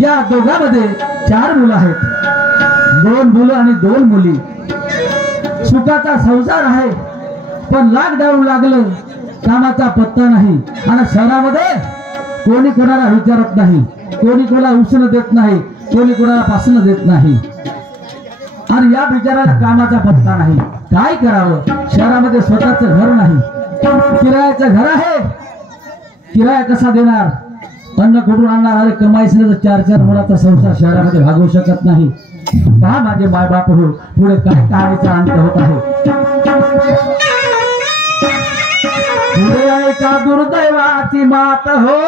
या दोघांमध्ये 4 मुलं आहेत, 2 मुलं आणि 2 मुली। सुखाचा संसार आहे, पण लॉकडाऊन लागलं, कामाचा पत्ता नाही। आणि शहरामध्ये कोणी कोणाला विचारत नाही, कोणी कोणाला उसण देत नाही, कोणी कोणाला पासण देत नाही। आणि या बिचाराला कामाचा पत्ता नाही, काय करावं? शहरामध्ये स्वतःचं घर नाही, किरायाचं घर आहे, किराया कसा देणार? अन्न कुठून आणणार? अरे कमाईसने तर 4-4 मुलाचा संसार शहरामध्ये भागवू शकत नाही। पहा माझे मायबाप हो, पुढे काय कहाणीचा अंत होत आहे। पुढे ऐका दुर्दैवाची मात हो,